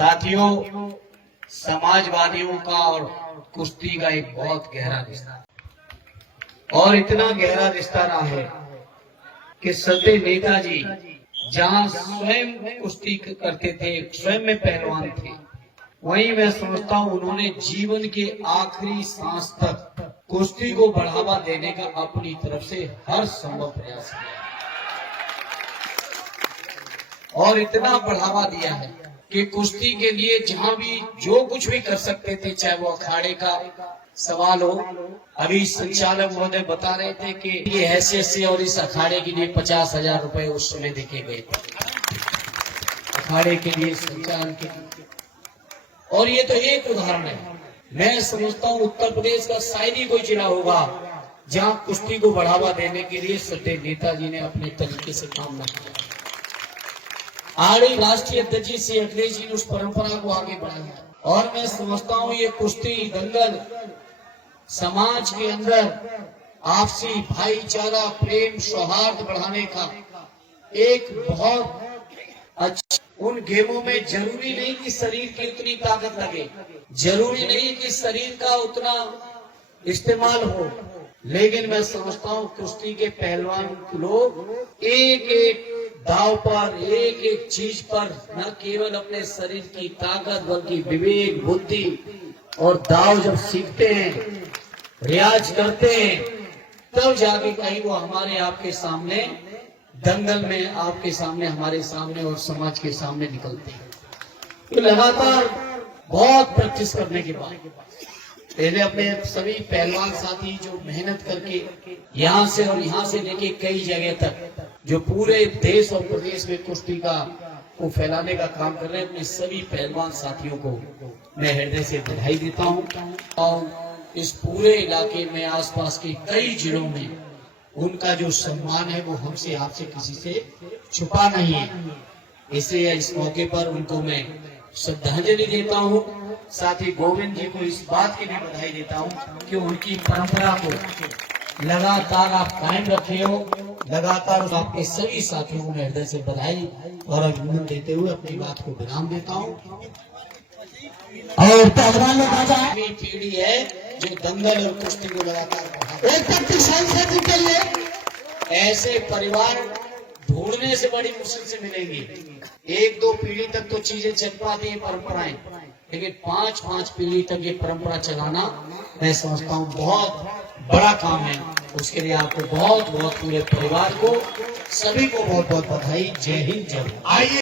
साथियों, समाजवादियों का और कुश्ती का एक बहुत गहरा रिश्ता, और इतना गहरा रिश्ता रहा है कि सदे नेताजी जहां स्वयं कुश्ती करते थे, स्वयं में पहलवान थे, वहीं मैं समझता हूं उन्होंने जीवन के आखिरी सांस तक कुश्ती को बढ़ावा देने का अपनी तरफ से हर संभव प्रयास किया और इतना बढ़ावा दिया है कि कुश्ती के लिए जहां भी जो कुछ भी कर सकते थे, चाहे वो अखाड़े का सवाल हो। अभी संचालक महोदय बता रहे थे कि ये हैसियत से और इस अखाड़े के लिए 50,000 रुपए उस समय देखे गए थे, अखाड़े के लिए, संचालन के लिए। और ये तो एक उदाहरण है। मैं समझता हूँ उत्तर प्रदेश का शायद ही कोई जिला होगा जहां कुश्ती को बढ़ावा देने के लिए सदे नेताजी ने अपने तरीके से काम न किया। आरडी राष्ट्रीय अध्यक्ष जी श्री अखिलेश जी ने उस परंपरा को आगे बढ़ाया और मैं समझता हूँ ये कुश्ती दंगल समाज के अंदर आपसी भाईचारा, प्रेम, सौहार्द बढ़ाने का एक बहुत अच्छा। उन गेमों में जरूरी नहीं कि शरीर की उतनी ताकत लगे, जरूरी नहीं कि शरीर का उतना इस्तेमाल हो, लेकिन मैं समझता हूँ कुश्ती के पहलवान लोग एक एक दाव पर, एक एक चीज पर न केवल अपने शरीर की ताकत बल्कि विवेक, बुद्धि और दाव जब सीखते हैं, रियाज करते हैं, तब जाके कहीं वो हमारे आपके सामने दंगल में, आपके सामने, हमारे सामने और समाज के सामने निकलते हैं। तो लगातार बहुत प्रैक्टिस करने के बाद पहले अपने सभी पहलवान साथी जो मेहनत करके यहाँ से और यहाँ से लेके कई जगह तक जो पूरे देश और प्रदेश में कुश्ती को फैलाने का काम कर रहे हैं, अपने सभी पहलवान साथियों को मैं हृदय से बधाई देता हूँ। और इस पूरे इलाके में, आसपास के कई जिलों में उनका जो सम्मान है वो हमसे, आपसे, किसी से छुपा नहीं है। इसलिए इस मौके पर उनको मैं श्रद्धांजलि देता हूँ। साथ ही गोविंद जी को इस बात की भी बधाई देता हूँ कि उनकी परंपरा को लगातार आप कायम रखे हो। लगातार आपके सभी साथियों को मैं हृदय से बधाई और अभिनंदन देते हुए अपनी बात को विराम देता हूँ। और पहलवान पीढ़ी है जो दंगल और कुश्ती को लगातार के लिए ऐसे परिवार ढूंढने से बड़ी मुश्किल से मिलेंगे। एक दो पीढ़ी तक तो चीजें चल पाती है, परंपराएं, लेकिन 5-5 पीढ़ी तक ये परंपरा चलाना मैं समझता हूँ बहुत बड़ा काम है। उसके लिए आपको बहुत बहुत, पूरे परिवार को, सभी को बहुत बहुत बधाई। जय हिंद, जय भारत।